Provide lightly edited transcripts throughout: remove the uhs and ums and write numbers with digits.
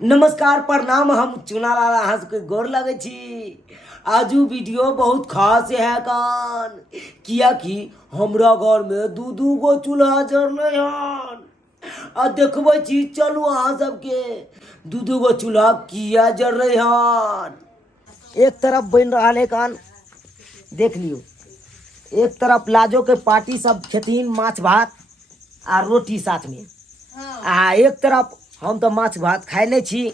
नमस्कार प्रणाम। हम चुनालाल अहाँ सबके गोर लगे छी। आजू वीडियो बहुत खास है कान किया कि हमरा घर में दू गो चूल्हा जरले हन आ देखबे छी। चलू अहाँ सबके दू गो चूल्हा किया जर रहे हन। एक तरफ बन रहा है कान, देख लियो। एक तरफ लाजो के पार्टी सब खेतीन माछ भात आ रोटी साथ में, आ एक तरफ हम तो माछ भात खाए नहीं छी,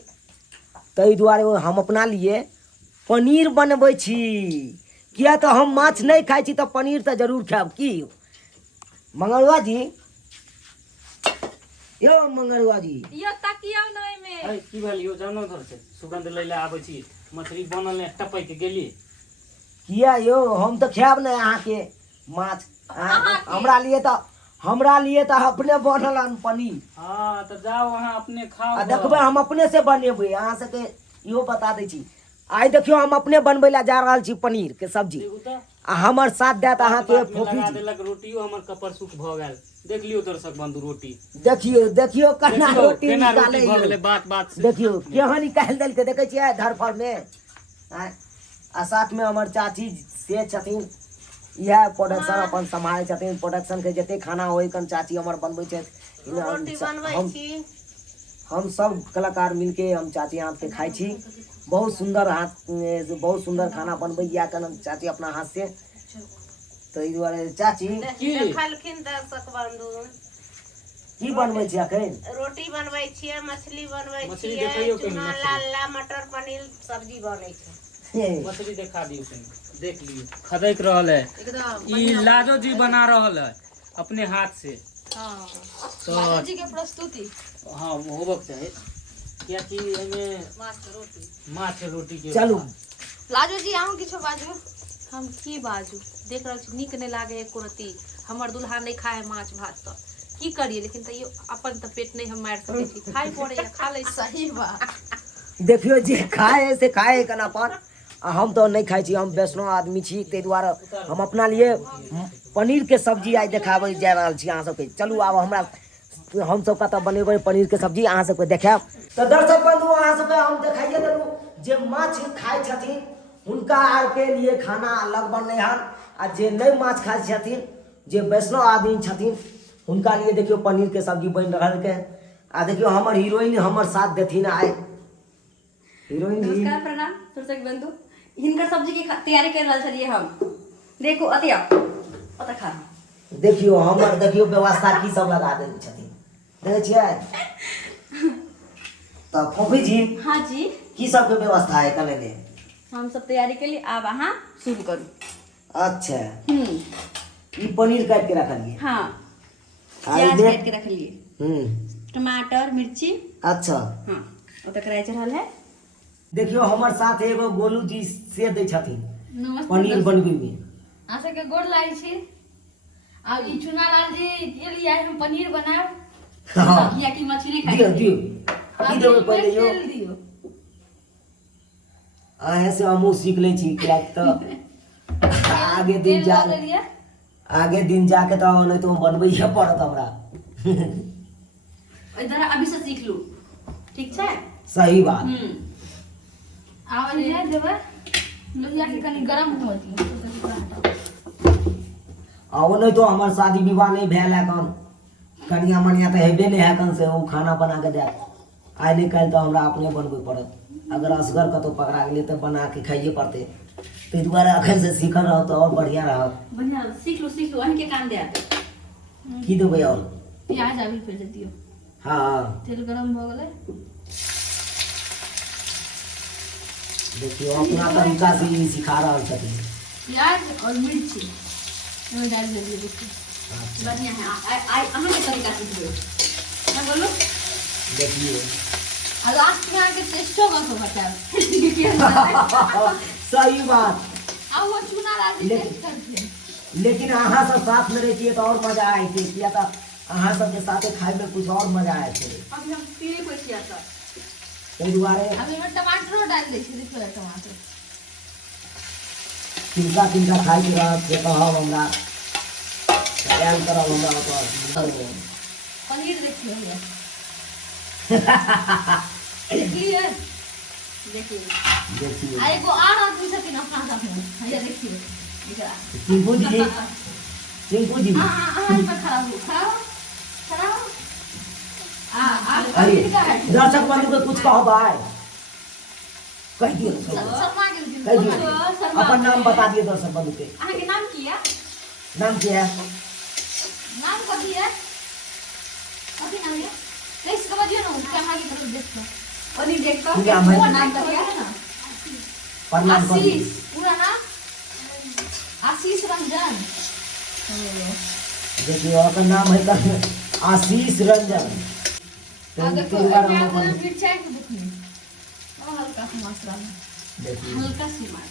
तई दुआरे हम अपना लिए पनीर बनबै छी। किया तो हम माछ नहीं खाई छी तो पनीर तो जरूर खाब। की मंगलवा जी, यो मंगलवा जी, यो तकिया नै में अरे की भेल यो जानो धर से सुगंध लैले आबै छी। मछली बनल ने टपक गेली। किया यो हम तो खाब नहीं अहाँ के माछ। हमरा लिए तो अपने बनल हन पनीर। हां त जाओ वहां अपने खाओ। देखबे हम अपने से बनेबै। अहाँ सबके इहो बता दै छी। आई देखियो हम अपने बनबै ला जा रहल छी पनीर के सब्जी। आ हमर साथ देत अहाँ के फोफी लगा जी। देलक रोटियो हमर कपर सुख भ गेल। देख लियो दर्शक बंधु रोटी। देखियो केना रोटी केना निकाले रोटी भ गेलै बात से। देखियो केहन निकाल देलकै, देखे छियै धरफर में। आ साथ में हमर चाची से छथिन, यह प्रोडक्शन अपन संभाले छथिन। प्रोडक्शन के जते खाना होय कन चाची हमर बनबै छै। हम सब कलाकार मिलके हम चाची हाथ के खाई छी। बहुत सुंदर हाथ, बहुत सुंदर खाना बनबै या कन चाची अपना हाथ से। तो ई दुआरे चाची देखलखिन दर्शक बंधु की बनबै छी अखन? रोटी बनबै छियै, मछली बनबै मछली छियै, देखैयो कनी चूना मछली। लाल मटर पनीर सब्जी बनै छै। मछली दिखा दियो कनी। देख लियो खदैक रहल है। एकदम ई लाजो जी बना रहल है अपने हाथ से। हां तो लालू जी के प्रस्तुति। हां होबक चाही किया कि एमे माछ रोटी के। चलू लाजू जी अहूँ किछो बाजू। हम की बाजू, देख रहल छी नीक नहीं लागे एको रती। हमर दुल्हा नहीं खाए माछ भात तो की करिए, लेकिन तैयो अपन तो पेट नहीं हम मार सकै छी। खाई पड़े या खा ले। सही बात। देखियो जे खाए है से खाए कन अपन। आ हम तो नहीं खाई छी, हम वैष्णव आदमी छी। ते दुआरे हम अपना लिए पनीर के सब्जी आज देखाबै जा रहल छी अहाँ सबके। चलू आब हमरा हम सब कतऽ बनेबै पनीर के सब्जी अहाँ सबके देखाब। तो दर्शक बंधु अहाँ सबके हम देखाइए देलू जे माछ खाई छथिन हुनका आर के लिए खाना अलग बनै हन। आ जे नहीं माछ खाई छथिन, जे वैष्णव आदमी छथिन, हुनका लिए देखियो पनीर के सब्जी बन रहल के। आ देखियो हमर हीरोइन हमर साथ देथिन आइ। हीरोइन जी नमस्कार प्रणाम दर्शक बंधु। हिनकर सब्जी की तैयारी कर रहल छलिए हम। देखो अतिया पता खा। देखियो हमर देखियो व्यवस्था की सब लगा देने छथिन, देखे छियै। तो फोफी जी हाँ जी, की सब के व्यवस्था है कने के? हम सब तैयारी के लिए अब अहाँ शुरू करू। अच्छा, ई पनीर काट के रखलिए। हाँ, आ प्याज इमे काट के रख लिए, टमाटर मिर्ची। अच्छा हाँ ओ तक राय चढ़ल है। देखियो हमर साथ एगो गोलू जी से दै छथिन नमस्ते पनीर बनबै में। अहाँ सबके गोर लागै छी। आब ई चुनालाल जी के लिए हम पनीर बनाएब। हाँ किया कि मछली दियो खाई। दियो की देबै पहिले यो? तेल दियो। अहे से हमहूँ सीख लै छी। किया तो आगे दिन जा आगे दिन जाके तो नहीं तो बनबैए पड़त हमरा। इधर अभी से सीख लू, ठीक है? सही बात। आवाज नहीं देबै लोहिया के कनी गरम होती। और नहीं तो हमार शादी विवाह नहीं भेल है कन। कनिया मनिया तो हेबे नहीं है कन से वो खाना बना के जाए। आइ नहीं कल तो हमरा अपने बनबे पड़त। अगर असगर कतो पकड़ा गेले तो बना के खाइए पड़ते। तो दुबारा अखन से सीखल रहो तो और बढ़िया रहत। बढ़िया सीख लू अहीं के काम दे। की देबै और? प्याज अभी फेर दियो। हाँ तेल गरम भ गेलै। देखियो अपना तरीका से ही सिखा रहा छथिन। प्याज और मिर्ची इसमें डाल दियो। देखिए बढ़िया है। अहाँ के तरीका सीख लो। क्या बोलो? देखिए और लास्ट में आके टेस्टो का तो बता। सही बात। अब वो चुनालाल जी लेकिन- टेस्ट करते हैं। लेकिन अहाँ सब साथ में रहतिए तो और मजा आए थे। किया था अहाँ सब के साथे खाए में कुछ और मजा आए थे। अभी हम पीले को किया था। ताहि दुआरे अभी मैं टमाटर डाल दे छी। देखो टमाटर किनका किनका खाए के रहत से कहब हमरा। तैयार करब हमरा पर। पनीर देखिए भैया। देखिए देखिए देखिए आ एगो आर आदमी छथिन अपना साथ में भैया देखिए इधर टिंकू जी टिंकू जी हां पर खड़ा हो खड़ा हो अरे दर्शक बंधु को कुछ कहो भाई कह दियो शर्मा गेल कह दियो अपन नाम बता दिए दर्शक बंधु के अहाँ के नाम की है नाम क्या है नाम कथी है कथी नाम है लेस के बजियो ना कैमरा की तरफ देखो ओनी देख कर ठीक है, मैं- वो नाम कर है ना प्रणाम कर आशीष पूरा नाम आशीष रंजन देखिए आपका नाम है का आशीष रंजन परिवार में अपन मिर्चाई को देखिए और हल्का सा मसाला देखिए हल्का सी मार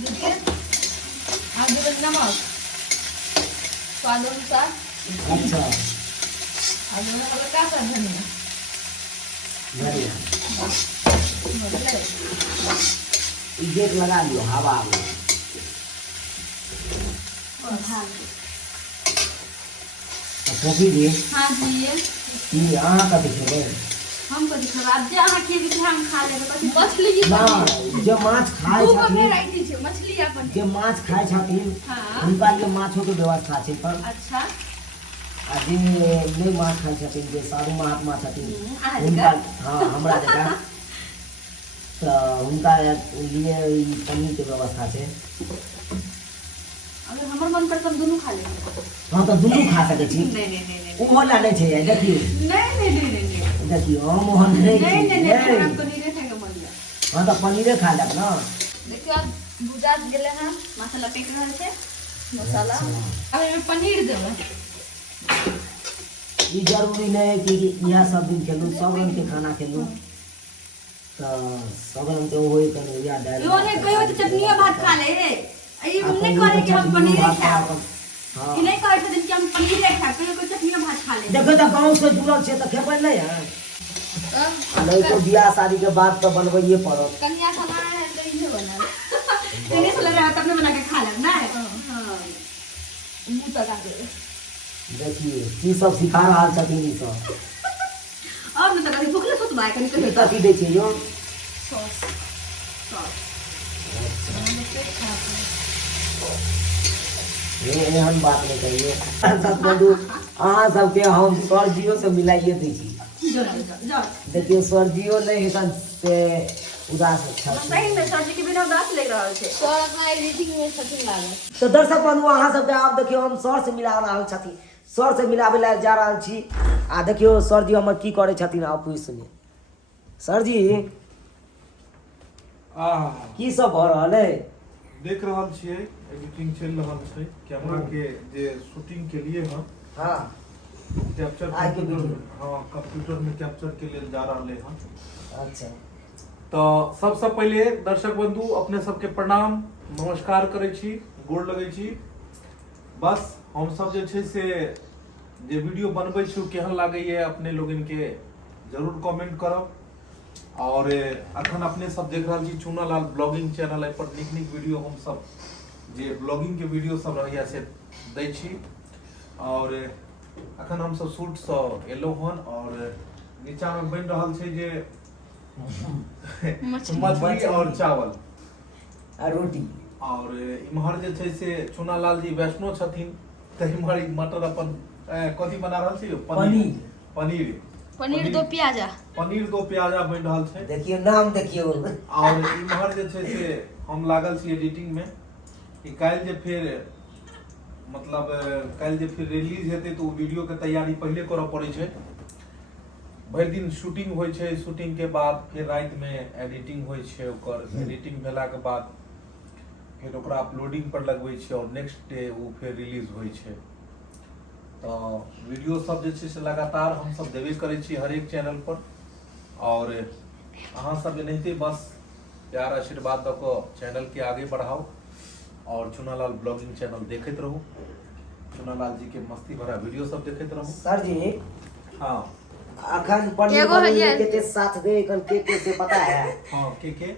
देखिए आगे नमक स्वाद अनुसार अच्छा आगे हल्का सा धनिया बढ़िया मतलब इजेक लगा लियो हवा में और हाँ कॉफी दे हाँ जी ये कि अहाँ का दिखेबे हम को दिखा आप जे अहाँ के दिखे हम खा लेबे कथी मछली की ना जे माछ खाए दू गो छथिन वेराइटी छै मछली अपन जे माछ खाए छथिन हाँ। हुनका लिए माछो के व्यवस्था छै पर अच्छा आ जे नहीं माछ खाए छथिन जे साधु महात्मा छथिन अहाँ हुनका हाँ हमरा जका तो हुनका लिए ई पनीर के व्यवस्था छै अगर हमर मन पर हम दोनों खा लेंगे हाँ तो दुनू खा सकै छी नहीं नहीं नहीं नहीं ओहो ला नहीं छै देखियो नहीं नहीं नहीं नहीं देखियो हम ओहन नहीं नहीं नहीं नहीं छी हम पनीर खाएगा मन जा हाँ तो पनीरे खा लेब ना देखियो अब भुजा गेले हैं मसाला पेक रहल छै मसाला अब एमे पनीर देबै ई जरूरी नहीं है कि यह सब दिन खेलू सब रंग के खाना खेलू तो सब रंग के वही कने या दाल यो ने कहियो तो चटनिया भात खा ले रे ई नहीं करे कि हम पनीर खाए हाँ ई नहीं करे छथिन कि हम पनीर खाए कहियो कोई चटनिया भात खा ले देखो तो गाँव से जुड़ल छे तो खेबै नहीं है नहीं तो बियाह शादी के बाद तो बनबैये पड़त कन्या खाना है तो इहे बनल तेरे से लगा तब बना के खा ले ना हां मुंह तक आ गए देखिए की सब सिखा रहल छथिन ई सब और न त कभी भूखले सुत बाय कनी कहियो कथी दै छै यो सॉस एहन बात नहीं कहिए सब बंधु अहाँ सबके हम सरजियो से मिलाइए दै छी जा देखियो सरजियो नहीं हेतन से उदास अच्छा सही में सब्जी के बिना उदास लग रहल छै सर अपना एडिटिंग में छथिन लागल तो दर्शक बंधु अहाँ सबके आब देखियो हम सर से मिला रहल छथिन सर से मिलाबे ला जा रहल छी आ देखियो सर जी हमर की करे छथिन आप पूछ सुनिए सर जी की सब भ रहल है देख रहल छियै एडिटिंग चल रहल छै कैमरा के जे शूटिंग के लिए हम हाँ कैप्चर आइ के वीडियो। कंप्यूटर में कैप्चर के लेल जा रहले हन अच्छा तो सबसे पहले दर्शक बंधु अपने सबके प्रणाम नमस्कार करै छी गोर लगै छी बस हम सब जे छै से जे वीडियो बनबै छी केहन लागैए अपने लोगन के जरूर कमेंट करब और अखन अपने सब देख रहल छी चूनालाल ब्लॉगिंग चैनल पर नीक नीक वीडियो हम सब जे ब्लॉगिंग के वीडियो सब रहैया से दै छी और अखन हम सब शूट से एलो हन और नीचा में बन रहल छै जे मछली और चावल आ रोटी और इम्हर जे छै से चूनालाल जी वैष्णो छथिन त इम्हर मटर अपन कथी बना रहल छी पनीर। पनीर पनीर दो प्याजा पनीर दो प्याजा बन रहल छै देखियो नाम देखियो और इम्हर जे छै से हम लागल छी एडिटिंग में कि काल्हि जे फिर मतलब काल्हि जे फिर रिलीज हेतै तो वीडियो के तैयारी पहले करऽ पड़ै छै भरि दिन शूटिंग होइ छै शूटिंग के बाद फिर रात में एडिटिंग होइ छै ओकर एडिटिंग भेला के बाद फिर ओकरा अपलोडिंग पर लगबै छै और नेक्स्ट डे वो फिर रिलीज होइ छै तो वीडियो सब जे छै से लगातार हम सब देबे करै छी हर एक चैनल पर और अहाँ सब एनाहिते बस प्यार आशीर्वाद दऽ कऽ चैनल के आगे बढ़ाओ और चूनालाल ब्लॉगिंग चैनल देखैत रहू चूनालाल जी के मस्ती भरा वीडियो सब देखैत रहू सर जी हाँ अखन पनीर एगो है ये। के ते साथ दे कन के से पता है हाँ के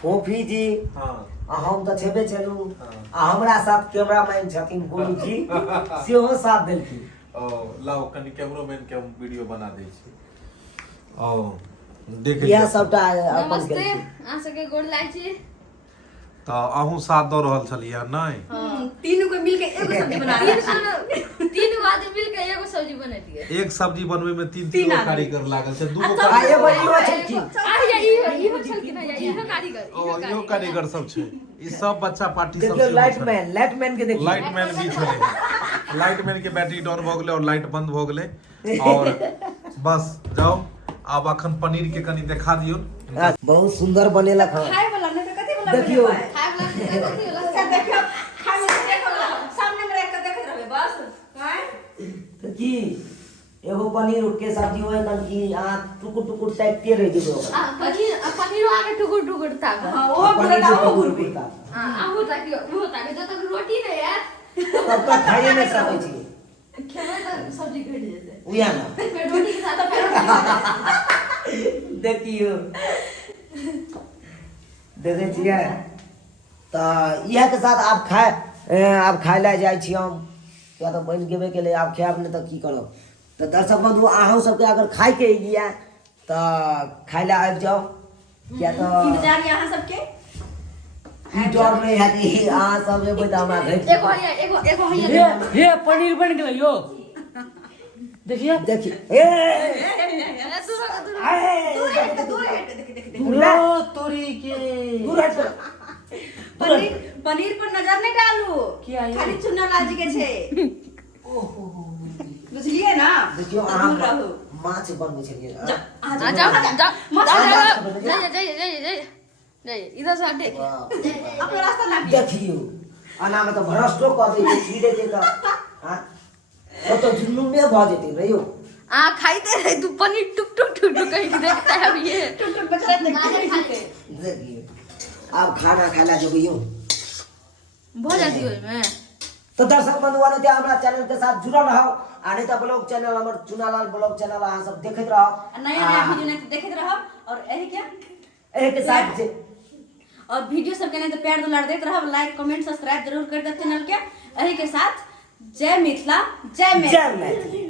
फोफी जी हाँ आ हम तो छेबे चलू हाँ। आ हमरा साथ कैमरामैन छथिन गोलू जी सेहो साथ देलखिन ओ लाओ कनी कैमरामैन के हम वीडियो बना दै छी और देखे यह सबटा अपन नमस्ते केलखिन। अहाँ सबके गोड़ लागै छी। तो अहूँ साथ दऽ रहल छलियै नहीं तीनों को मिलके एगो सब्जी बना रहा है। तीन गो आदमी मिलके एगो सब्जी बनेलियै। एक सब्जी बनवे में तीन तीन गो आदमी। कारीगर लागल छै दूगो आ एगो इहो छलखिन इहो छलखिन है इहो कारीगर इहो कारीगर सब छै ई सब बच्चा पार्टी सब देखियो सेहो लाइट मैन के देखियो लाइट मैन भी छलै लाइट मैन के बैटरी डाउन भ गेलै और लाइट बंद भ गेलै और बस जाओ आब अखन पनीर के कनी देखा दियौ बहुत सुंदर बनेलक हन। खाए वाला नहीं तो कथी वाला देखियो। बने पाए? खाए वाला कथी होला? अच्छा देखियो खाए में देखो सामने में रख के देखत रहबे बस हैं तो की एगो पनीर के सब्जी होय कन की आ टुकुर टुकुर टाइपते रह जेबो पनीरो आके टुकुर टुकुर ताक। हां वो पूरा पनीर वो टुकुर गुरबे टुकुर आहू ताकि वो ताकि जब तक रोटी नहीं है तब तक खाइए नहीं सकै छी खेबै त सब्जी घट जेतै। उया ना फिर रोटी के साथ फिर रोटी के साथ। देखियो देखे छियै तो इहे के साथ आब खाय ले जाइ छी हम किया तो बनि गेबे केले आब खायब नहीं तो की करब। तो दर्शक बंधु अहाँ सबके अगर खाय के एलियै तो खाय ले आबि जाओ किया तो इंतजार यहाँ सबके ई डर नहीं है कि अहाँ सब जेबै तो हमरा घटि एगो है एगो है हे पनीर बन गेलै यो देखिए देखिए ए दूर हट के देख पूरा तोरी के दूर हट कर। पनीर पर नजर नहीं डालू किया ये? खाली चुना लाजी के छे बुझलिए ना देखियो दूर अहाँ रहो माछ बनबै छलियै आ जा जा जा मत जाइए इधर से हटे अपना रास्ता ना देखियो आना में तो भ्रष्टो कऽ दै छै सीधे के तो हां तो जुलुमे भ जेतै रहियो आ खाइते रहे तू पनीर टुक टुक टुक टुक कहीं देखता है अब ये टुक टुक बच रहा खाते देखियो अब खाना खाला जइयो बहुत जाती है मैं तो दर्शक बंधुआ ने हमरा चैनल के साथ जुड़ल रहो आ नहीं तो ब्लॉग चैनल हमर चुनालाल ब्लॉग चैनल अहाँ सब देखैत रहो नया नया वीडियो नहीं देखते रहो और यही क्या एहे के साथ जे और वीडियो सब के नहीं तो प्यार दुलार देते रहो लाइक कमेंट सब्सक्राइब जरूर कर दे चैनल के यही के साथ जय मिथिला जय मैथिली। जय मैथिली।